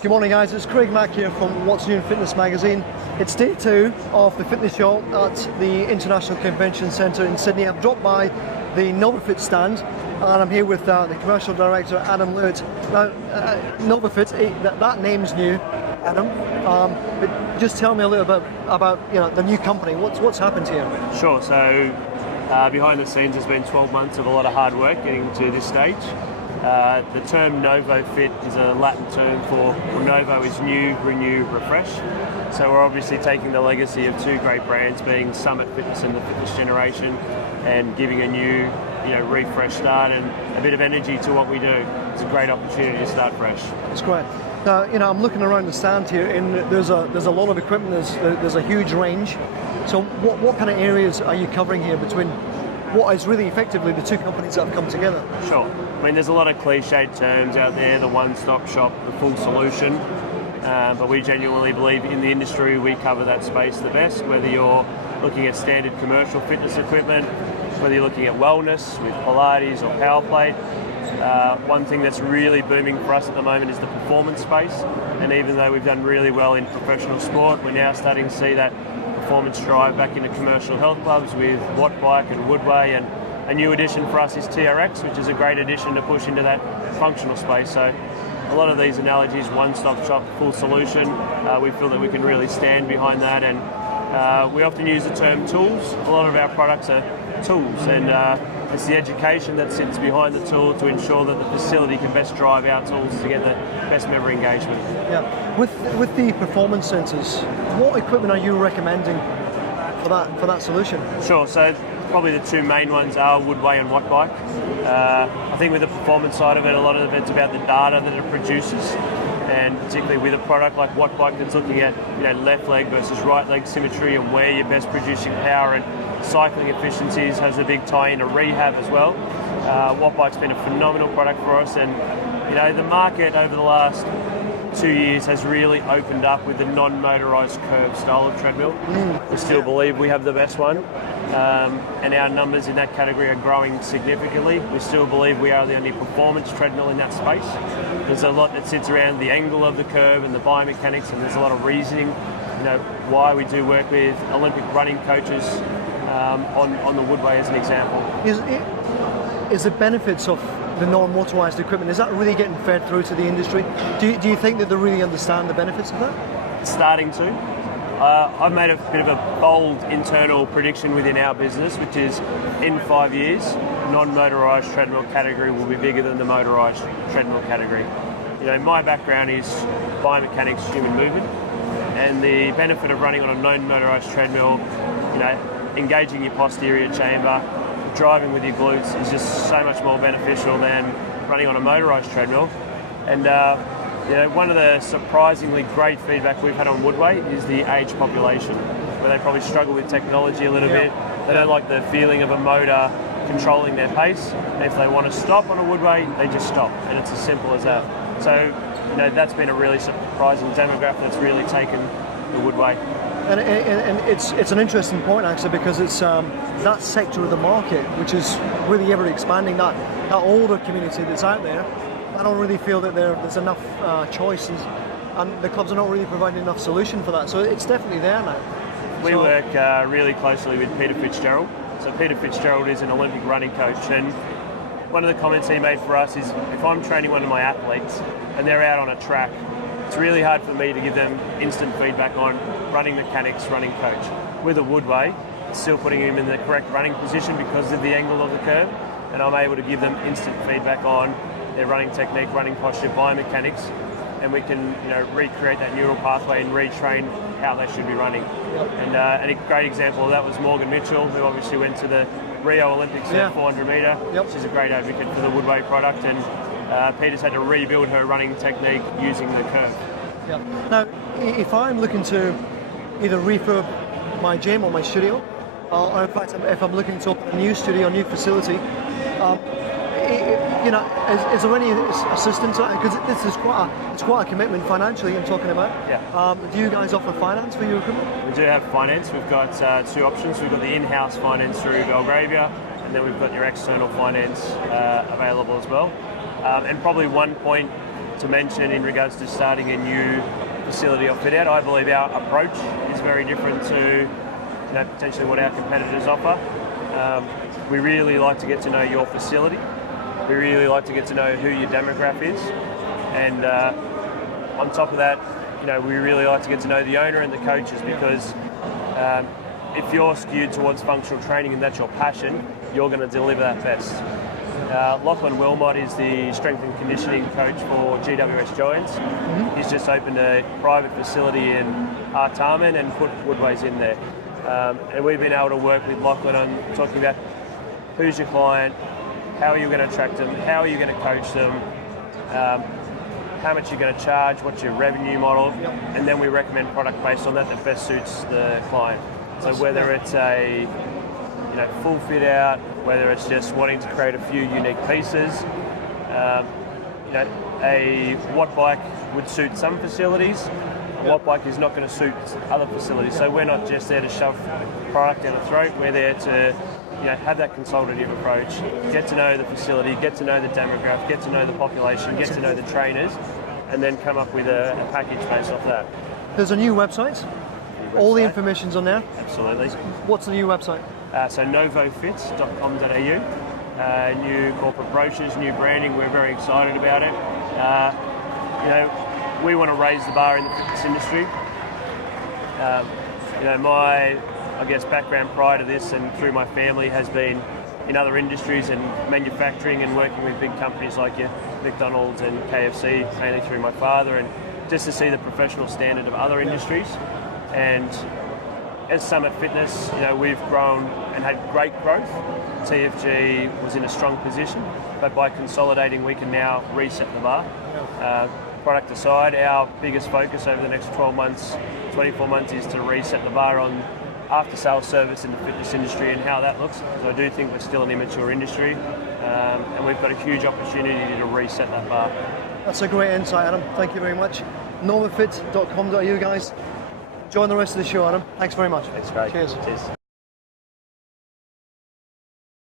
Good morning guys, it's Craig Mack here from What's New in Fitness magazine. It's day 2 of the fitness show at the International Convention Centre in Sydney. I've dropped by the NovoFit stand and I'm here with the commercial director Adam Lewitt. Now NovoFit, that name's new, Adam, but just tell me a little bit about the new company. What's happened here? Sure, so behind the scenes has been 12 months of a lot of hard work getting to this stage. The term NovoFit is a Latin term for Novo is new, renew, refresh. So we're obviously taking the legacy of two great brands being Summit Fitness and the Fitness Generation and giving a new refresh start and a bit of energy to what we do. It's a great opportunity to start fresh. That's great. Now, I'm looking around the stand here and there's a lot of equipment, there's a huge range. So what kind of areas are you covering here between what is really effectively the two companies that have come together? Sure. I mean, there's a lot of cliched terms out there, the one-stop shop, the full solution, but we genuinely believe in the industry we cover that space the best, whether you're looking at standard commercial fitness equipment, whether you're looking at wellness with Pilates or power plate. One thing that's really booming for us at the moment is the performance space, and even though we've done really well in professional sport, we're now starting to see that performance drive back into commercial health clubs with Watt Bike and Woodway, and a new addition for us is TRX, which is a great addition to push into that functional space. So a lot of these analogies, one-stop shop, full solution, we feel that we can really stand behind that, and we often use the term tools. A lot of our products are tools, and it's the education that sits behind the tool to ensure that the facility can best drive our tools to get the best member engagement. Yeah. With the performance sensors, what equipment are you recommending for that solution? Sure. So probably the two main ones are Woodway and Watt Bike. I think with the performance side of it, a lot of it's about the data that it produces, and particularly with a product like Watt Bike that's looking at left leg versus right leg symmetry and where you're best producing power, and cycling efficiencies has a big tie into rehab as well. Watt Bike's been a phenomenal product for us, and the market over the last 2 years has really opened up with the non-motorised curve style of treadmill. We still believe we have the best one, and our numbers in that category are growing significantly. We still believe we are the only performance treadmill in that space. There's a lot that sits around the angle of the curve and the biomechanics, and there's a lot of reasoning why we do work with Olympic running coaches on the Woodway as an example. Is the benefits of the non-motorised equipment, is that really getting fed through to the industry? Do you think that they really understand the benefits of that? It's starting to. I've made a bit of a bold internal prediction within our business, which is in 5 years, non-motorised treadmill category will be bigger than the motorised treadmill category. My background is biomechanics, human movement, and the benefit of running on a non-motorised treadmill, engaging your posterior chamber, driving with your glutes is just so much more beneficial than running on a motorised treadmill. And one of the surprisingly great feedback we've had on Woodway is the age population, where they probably struggle with technology a little bit. They don't like the feeling of a motor controlling their pace. And if they want to stop on a Woodway, they just stop, and it's as simple as that. So that's been a really surprising demographic that's really taken the Woodway. And it's an interesting point actually, because it's that sector of the market which is really ever expanding, that older community that's out there. I don't really feel that there's enough choices, and the clubs are not really providing enough solution for that. So it's definitely there now. We work really closely with Peter Fitzgerald. So Peter Fitzgerald is an Olympic running coach, and one of the comments he made for us is, if I'm training one of my athletes and they're out on a track, it's really hard for me to give them instant feedback on running mechanics, running coach. With a Woodway, it's still putting them in the correct running position because of the angle of the curve, and I'm able to give them instant feedback on their running technique, running posture, biomechanics, and we can recreate that neural pathway and retrain how they should be running. And a great example of that was Morgan Mitchell, who obviously went to the Rio Olympics at 400 metre. She's a great advocate for the Woodway product, and Peter's had to rebuild her running technique using the curve. Now, if I'm looking to either refurb my gym or my studio, or in fact, if I'm looking to open a new studio, a new facility, is there any assistance? Because this is quite a commitment financially. I'm talking about. Do you guys offer finance for your equipment? We do have finance. We've got two options. We've got the in-house finance through Belgravia, and then we've got your external finance available as well. And probably one point to mention in regards to starting a new facility or fit out, I believe our approach is very different to potentially what our competitors offer. We really like to get to know your facility. We really like to get to know who your demographic is, and on top of that, we really like to get to know the owner and the coaches, because if you're skewed towards functional training and that's your passion, you're going to deliver that best. Lachlan Wilmot is the strength and conditioning coach for GWS Giants. He's just opened a private facility in Artarmon and put Woodways in there. And we've been able to work with Lachlan on talking about who's your client, how are you going to attract them, how are you going to coach them, how much you're going to charge, what's your revenue model, and then we recommend product based on that best suits the client. So whether it's a full fit out, whether it's just wanting to create a few unique pieces, a watt bike would suit some facilities, a watt bike is not going to suit other facilities. So we're not just there to shove product down the throat, we're there to have that consultative approach, get to know the facility, get to know the demographic, get to know the population, get to know the trainers, and then come up with a package based off that. There's a new website. All the information's on there. Absolutely. What's the new website? So novofit.com.au. New corporate brochures, new branding. We're very excited about it. We want to raise the bar in the fitness industry. My background prior to this and through my family has been in other industries and manufacturing and working with big companies like your McDonald's and KFC, mainly through my father, and just to see the professional standard of other industries. And as Summit Fitness, we've grown and had great growth. TFG was in a strong position, but by consolidating, we can now reset the bar. Product aside, our biggest focus over the next 12 months, 24 months is to reset the bar on after-sales service in the fitness industry and how that looks. So I do think we're still an immature industry, and we've got a huge opportunity to reset that bar. That's a great insight, Adam. Thank you very much. NovoFit.com.au, guys. Join the rest of the show, Adam. Thanks very much. That's great. Cheers. Cheers.